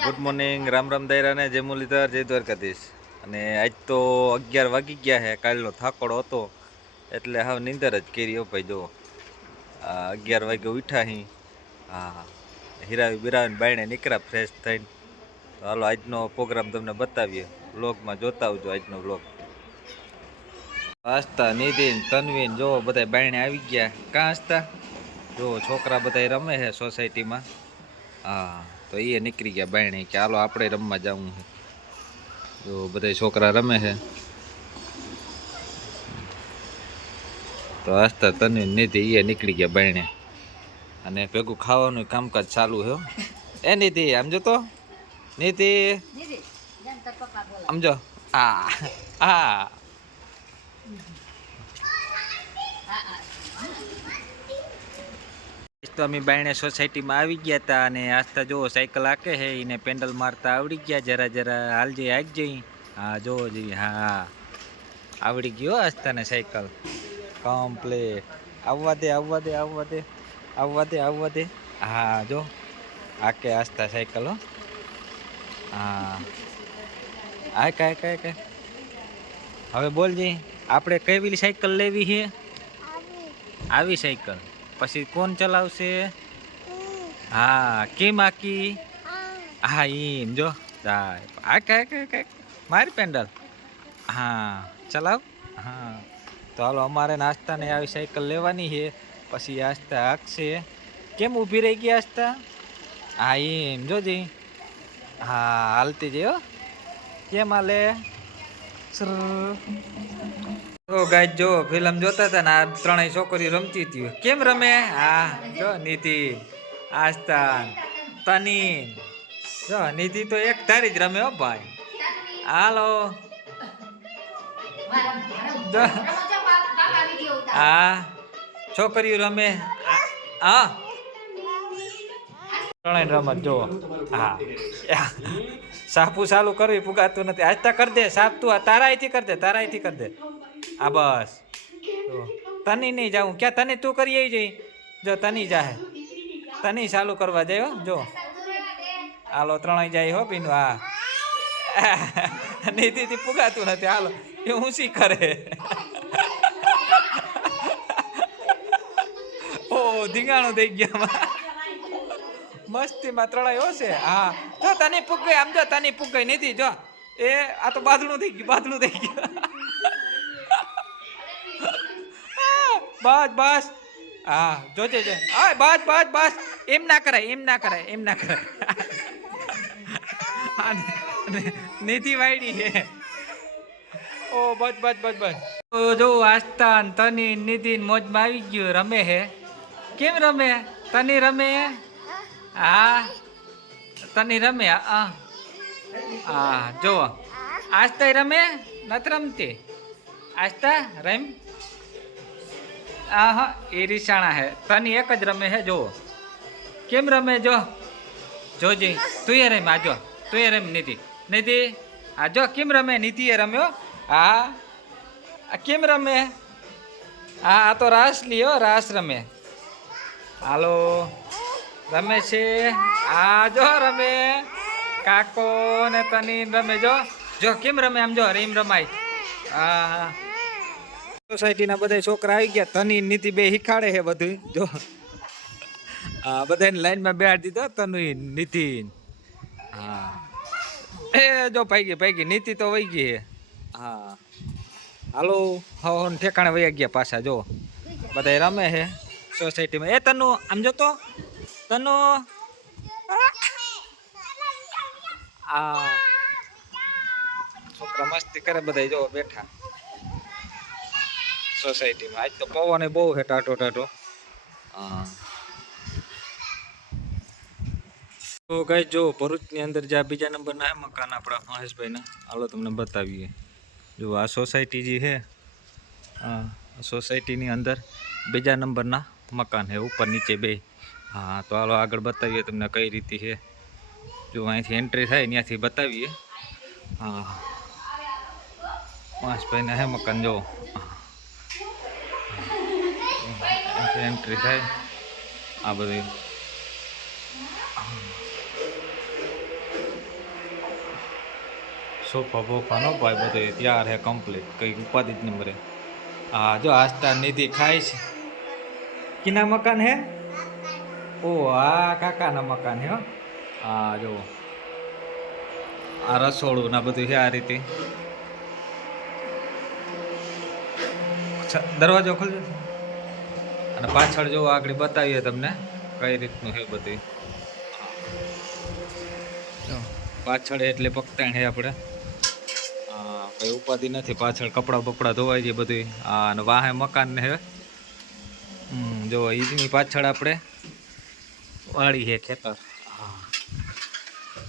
Good morning, Ram Ram દાયરા ને જય મુરલીધર, જય દ્વારકાધીશ. અને આજ તો 11 વાગી ગયા છે. કાલનો થાકોડો હતો એટલે હવે નીંદર જ કરી. હો ભાઈ, જો 11 વાગે ઉઠ્યા હી. હા, હીરાવી બિરાવીને બાયણે નીકળ્યા ફ્રેશ થઈને. તો હાલો આજનો પ્રોગ્રામ તમને બતાવીએ. વ્લોગમાં જોતા આવજો આજનો વ્લોગ. આસ્તા, નિધિન, તનવીન જો બધા બાયણે આવી ગયા. કાં આસ્તા? જો છોકરા બધા રમે છે સોસાયટીમાં. હા, તો એ નીકળી ગયા બાયણે કે હાલો આપણે રમવા જવું છે. જો બધા છોકરા રમે છે. તો આસ્તા, તને નિધિ એ નીકળી ગયા બાયણે. અને ભેગું ખાવાનું કામકાજ ચાલુ છે. એ નિધિ સમજો તો, નિધિ સમજો. હા હા, તો અમે બાયણે સોસાયટીમાં આવી ગયા હતા. અને આસ્તા જો સાયકલ હાકે છે, એને પેન્ડલ મારતા આવડી ગયા. જરા જરા હાલજે હાકજે. હા જોવો જઈએ. હા, આવડી ગયો આસ્તાને સાયકલ કમ્પ્લીટ. આવવા દે, આવવા દે, આવવા દે, આવવા દે, આવવા દે. હા જો હાકે આસ્તા સાયકલ. હો હા, હાક હાક હાક. હવે બોલજે, આપણે કેવી સાયકલ લેવી છે? આવી સાયકલ. પછી કોણ ચલાવશે? હા, કેમ આકી? હા એમ જો. હાક હાક હાક, મારી પેન્ડલ. હા ચલાવ. હા, તો હાલો અમારે નાસ્તાને આવી સાયકલ લેવાની છે. પછી આસ્તા હાકશે. કેમ ઊભી રહી ગઈ આસ્તા? હા એમ જોજી. હા હાલતી જઈ. હો કેમ હાલે? તો ગાય જો ફિલ્મ જોતા હતા ને, આ ત્રણેય છોકરીઓ રમતી હતી. કેમ રમે? હા જો નિધિ, આસ્થા, તની. જો નિધિ તો એક ધારી જ રમે. હો ભાઈ, હાલો. હા, છોકરીઓ રમે. હા, ત્રણેય રમત જો. હા, સાપુ ચાલુ કરવી પુગાતું નથી. આજતા કરી દે સાપ. તું તારા અહીંથી કર દે, તારા અહીંથી કર દે. આ બસ. તની નહીં જાઉં ક્યાં? તને તું કરી આવી જઈ. જો તની જાહે, તની ચાલુ કરવા જાય. હો જો, હાલો ત્રણેય જાય. હો પીનું. હા, નીતિથી પુગાતું નથી. હાલો એ ઊંચી કરે. ઓ ધીંગાણું થઈ ગયા. મસ્તીમાં ત્રણેય હશે. હા જો તને પૂગ ગઈ. આમ જો તને પૂગ ગઈ નથી. જો એ આ તો બાદલું થઈ ગયું, બાદલું થઈ ગયું. બસ બસ. હા જોજે છે. હા બસ બસ બસ. એમ ના કરાય, એમ ના કરાય, એમ ના કરાય. નિધિ વાયડી છે. ઓ બસ બસ બસ બસ. તો જો આસ્થા, તની, નિધિ મોજમાં આવી ગયું. રમે છે. કેમ રમે? તની રમે. હા તની રમે. હા જો આસ્થા રમે. નથી રમતી આસ્થા. રમ. હા એ રીસાણા હે. તની એક જ રમે હે. જો કેમ રમે. જો જોજી તું એ રમ. આજો તું એ રમ. નિધિ, નિધિ આ જો કેમ રમે. નિધિ એ રમ્યો. હા કેમ રમે? હા આ તો રાસ લ્યો, રાસ રમે. હાલો રમે છે. આ જો રમે. કાકો ને તની રમે. જો જો કેમ રમે. આમ જો રીમ રમાય. હા, સોસાયટીના બધા છોકરા આવી ગયા. તની નીતિ બે શીખાડે છે બધું. જો હા બધાને લાઈનમાં બેહાડી દીધો. તની નીતિન. હા એ જો ભાઈ ગઈ નીતિ તો વહી ગઈ છે. હા હાલો હવ ઠેકાણે વયા ગયા પાછા. જો બધા રમે છે સોસાયટીમાં. એ તનુ આમ જો તો. તનુ આ છોકરા મસ્તી કરે. બધા જો બેઠા સોસાયટીમાં. આજ તો પવન બહુ છે ટાટો ટાટો. હા તો કઈ જો ભરૂચની અંદર જ્યાં બીજા નંબરના હે મકાન આપણા મહેશભાઈના. હાલો તમને બતાવીએ. જો આ સોસાયટી જે છે, હા સોસાયટીની અંદર બીજા નંબરના મકાન છે. ઉપર નીચે બે. હા તો હાલો આગળ બતાવીએ તમને કઈ રીતે છે. જો અહીંથી એન્ટ્રી થાય ત્યાંથી બતાવીએ. હા મહેશભાઈના હે મકાન. જો એન્ટ્રી થાય આ બધી. સોફા બોફાનો ભાઈ બધે તૈયાર હે કમ્પ્લીટ, કંઈ ઉપાધિ જ નંબરે. હા જો આસ્તા નિધિ ખાય છે. કિના મકાન હે? ઓ આ કાકાના મકાન હે હો. હા જો આ રસોડું ના બધું છે આ રીતે. દરવાજો ખોલજો. અને પાછળ જો આગળ બતાવીએ તમને કઈ રીતનું છે બધી. પાછળ એટલે પગતાણ છે આપણે. હા કઈ ઉપાધિ નથી, પાછળ કપડા બપડા ધોવાઈ જાય બધું. હા અને વાહે મકાન ને હે. જો ઈજની પાછળ આપણે વાડી છે ખેતર. હા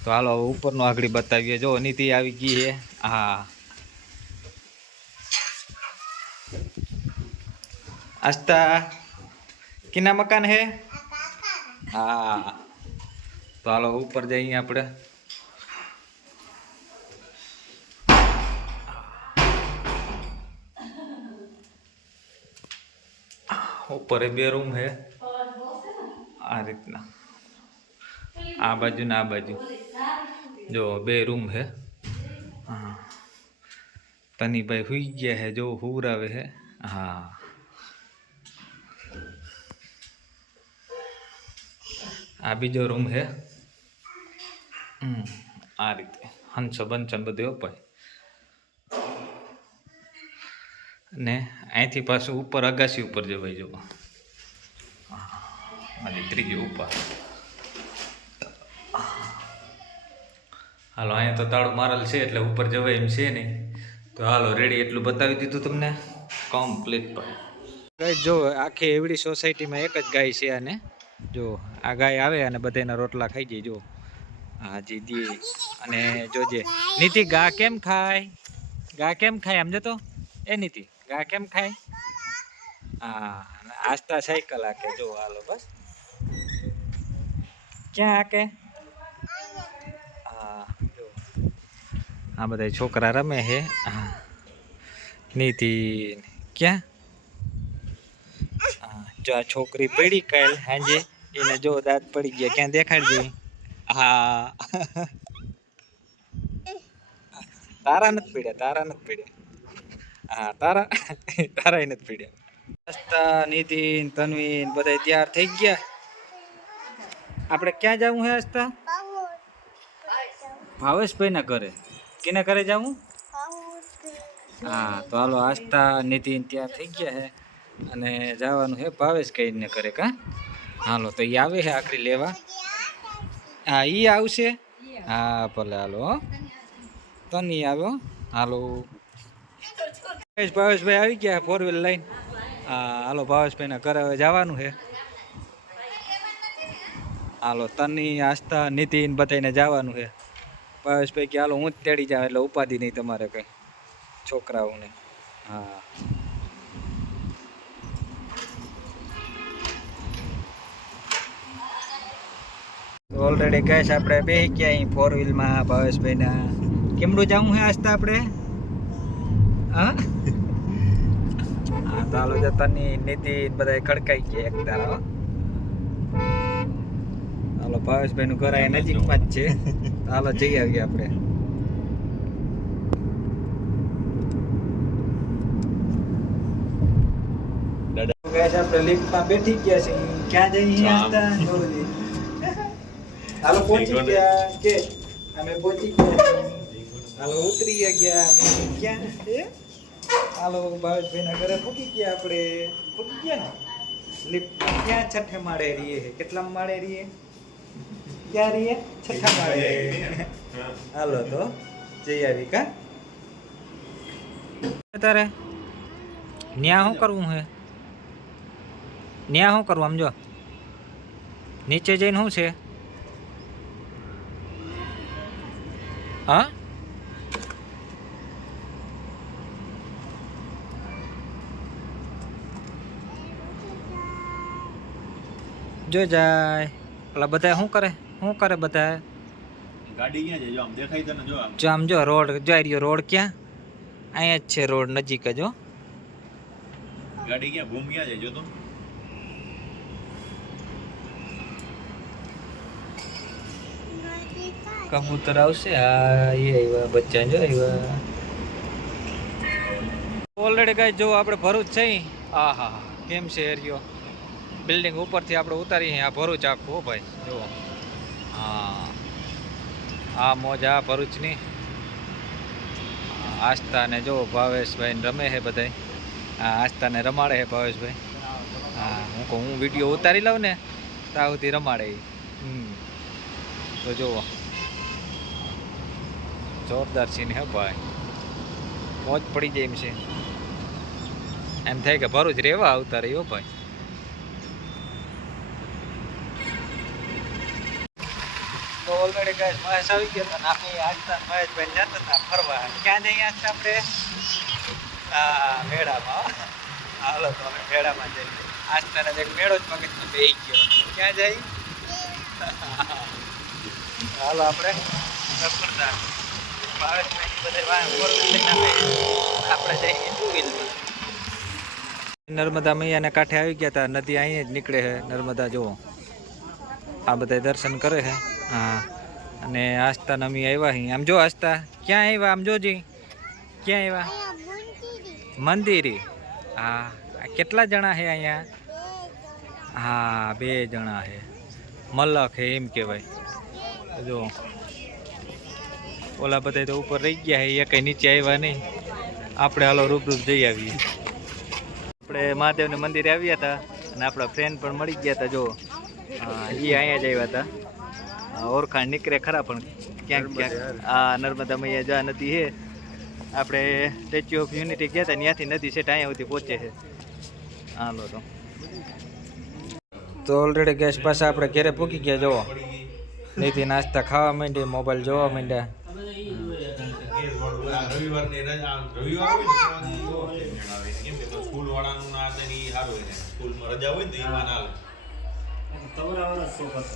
તો હાલો ઉપરનો આગળ બતાવીએ. જો નીતિ આવી ગઈ છે. હા આસ્તા કિના મકાન હે? હા તો હાલો ઉપર જઈએ આપણે. ઉપર બે રૂમ હે આ રીતના, આ બાજુ ને આ બાજુ જો બે રૂમ હે. હા તનીભાઈ હુઈ ગયા હે, જો હુરાવે હે. હા આ બીજો રૂમ હે. આ રીતે હંસો બંચન બધું અપાય. ને અહીંથી પાછું ઉપર અગાસી ઉપર જવાય. જો અને ત્રીજી ઉપર. હાલો અહીંયા તો તાળું મારેલ છે એટલે ઉપર જવાય એમ છે નહીં. તો હાલો રેડી એટલું બતાવી દીધું તમને કમ્પ્લીટ. પણ જો આખી એવડી સોસાયટીમાં એક જ ગાય છે. અને જો આ ગાય આવે અને બધાના રોટલા ખાઈ જાય. જો હા જીદી. અને જોજે નીતિ ગા કેમ ખાય, ગા કેમ ખાય આમ જતો એ નીતિ ગા કેમ ખાય. હા આસ્તા સાયકલ હાકે. જો હાલો બસ ક્યાં હાકે. હા જો આ બધા છોકરા રમે છે. હા નીતિ ક્યાં. હા જો આ છોકરી પડી કાલ હાંજે, એને જો દાંત પડી ગયા. ક્યાં દેખાડજે. હા તારા નથી પીડ્યા, તારા નથી પીડ્યા. હા તારા તારા નથી પીડ્યા. આસ્તા નીતિન તન્વીન બધા તૈયાર થઈ ગયા. આપણે ક્યાં જવું હે આસ્તા? ભાવેશભાઈ ના ઘરે. કેના ઘરે જવું? હા તો હાલો આસ્તા નીતિન તૈયાર થઈ ગયા હે અને જવાનું હે ભાવેશ કહીને કરે. કા હાલો તો એ આવે છે આખરી લેવા. હા ઈ આવશે. હા ભલે હાલો તની આવ્યો. હાલો ભાવેશભાઈ આવી ગયા 4 વ્હીલ લઈને. હા હાલો ભાવેશભાઈ ના ઘરે હવે જવાનું છે. હાલો તની આસ્તા નીતિન બધાને જવાનું છે. ભાવેશભાઈ કે હાલો હું જ તેડી જાઉં એટલે ઉપાધિ નહીં તમારે કઈ છોકરાઓને. હા ઓલરેડી ગેસ આપણે બે ગયા અહીં 4 વ્હીલમાં ભાવેશભાઈ ના. કેમનું જવું છે આસ્તા આપણે? હા હા તો હાલો તની નીતિન બધા ખડકાઈ ગયા એક તારા. હાલો ભાવેશભાઈ નું ઘર અહીંયા નજીકમાં જ છે. હાલો જઈ આવીએ આપણે. ગેસ આપણે લિફ્ટમાં બેઠી ગયા છે. ક્યાં જઈએ આસ્તા? હાલો પહોંચી ગયા કે અમે પહોંચી ગયા. હાલો ઉતરી ગયા અમે. ક્યાં છે? હાલો ભાવેશભાઈ ના ઘરે પૂકી ગયા આપણે. પૂકી ગયા ને લિફ્ટ ક્યાં? છઠ્ઠે માળે રહીએ. કેટલા માળે રહીએ? ક્યાં રહીએ? છઠ્ઠા માળે. હાલો તો જઈ આવી. કા તારે ન્યા શું કરવું છે? ન્યા શું કરવું? આમ જો નીચે જઈને શું છે? હા જો જાય પેલા બધા શું કરે? શું કરે બધા? ગાડી ક્યાં છે? જો આમ દેખાય તને? જો જો આમ જો રોડ જોઈ રહ્યો. રોડ ક્યાં? અહીંયા જ છે રોડ નજીક જ. ગાડી ક્યાં ભૂમ ક્યાં છે? જો તો કબૂતર આવશે. હા એ આવ્યા બચ્ચા જો આવ્યા. ઓલરેડી ગાઈસ જો આપણે ભરૂચ છે. હા હા કેમ છે એરિયો બિલ્ડિંગ ઉપરથી આપણે ઉતારીએ આ ભરૂચ આખું હો ભાઈ જો. હા આ મોજ આ ભરૂચની. આસ્થા ને જો ભાવેશભાઈ ને રમે છે બધાય. હા આસ્થાને રમાડે છે ભાવેશભાઈ. હા હું વિડીયો ઉતારી લઉં ને ત્યાં સુધી રમાડે ઈ. તો જુઓ જોરદાર સીન હે ભાઈ. મોજ પડી જાય એમ છે. એમ થાય કે ભરૂચ રેવા આવતા રહ્યો ભાઈ. તો ઓલરેડી ગાઈસ મહેશ આવી ગયા હતા ને આપણે આજતા મહેશભાઈ જતા હતા ફરવા. ક્યાં જઈએ આજતા આપણે? હા મેળામાં. હાલો તો અમે મેળામાં જઈએ. આજતાને એક મેળો જ મગજમાં બેસી ગયો. ક્યાં જઈ? હાલો આપણે સફરદાર ભાવેશભાઈ બધા આપણે જઈએ ટુ વ્હીલમાં. નર્મદા મૈયાને કાંઠે આવી ગયા હતા. નદી અહીંયા જ નીકળે છે નર્મદા જુઓ. આ બધા દર્શન કરે છે. હા અને આસ્થા નમી આવ્યા અહીં. આમ જો આસ્થા ક્યાં આવ્યા? આમ જોજી ક્યાં આવ્યા? મંદિરે. હા કેટલા જણા છે અહીંયા? હા 2 જણા છે. મલક હે એમ કહેવાય. જો ઓલા બધા તો ઉપર રહી ગયા છે. એ કંઈ નીચે આવ્યા નહીં. આપણે હાલો રૂબરૂ જઈ આવીએ. આપણે મહાદેવના મંદિરે આવ્યા હતા અને આપણા ફ્રેન્ડ પણ મળી ગયા હતા. જો એ અહીંયા જ આવ્યા હતા. ઓળખાણ નીકળે ખરા પણ ક્યાંક ક્યાંક. આ નર્મદા મૈયા જા નદી છે. આપણે સ્ટેચ્યુ ઓફ યુનિટી ગયા હતા ત્યાંથી નદી સેટ અહીંયા સુધી પહોંચે છે. હાલો તો ઓલરેડી ગેસ પાસે આપણે ઘરે પૂકી ગયા. જુઓ નીતિ નાસ્તા ખાવા માંડી, મોબાઈલ જોવા માંડ્યા. રવિવારની રજા રવિવાર હોય ને કેમ કે સ્કૂલ વાળાનું ના તેની સારું હોય ને સ્કૂલમાં રજા હોય ને ઈમાન હાલે તવરાવાળા શોખ હતો.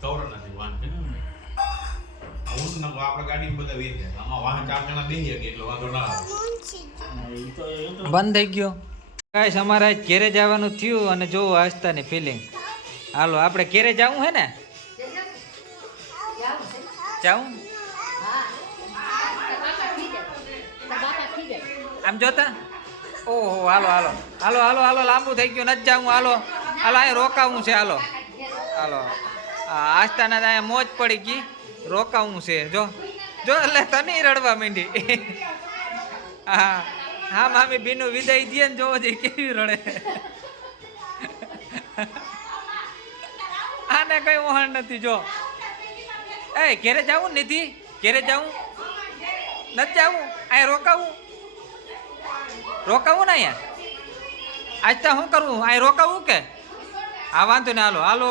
તવરા નથી વાન છે હું ન આપણે ગાડીમાં બધા વેચે આમાં વાહન 4 જણા બેહીએ કે એટલે વાંધો ના આવે. બંધ થઈ ગયો ગાઈસ. અમારે આજ ઘેરે જવાનું થયું અને જો આસ્તાની ફિલિંગ. હાલો આપણે ઘેરે જવું હે ને? જાઉં આમ જોતા. ઓહો હાલો હાલો હાલો હાલો હાલો લાંબુ થઈ ગયું નથી જાવું. હાલો હાલો અહીં રોકાવું છે. હાલો હાલો આસ્તાના અહીંયા મોજ પડી ગઈ. રોકાવું છે. જો જો એટલે તને રડવા માંડી. હા હા મામી બીનું વિદાય દે ને જોવો જઈ કેવી રડે. આને કઈ વહાણ નથી. જો એ ઘેરે જાવું નથી? ઘેરે જાવું નથી જાવું? અહીંયા રોકાવું રોકાવું ને અહીંયા? આજ તો શું કરવું? અહીં રોકાવું કે? હા વાંધો ને હાલો હાલો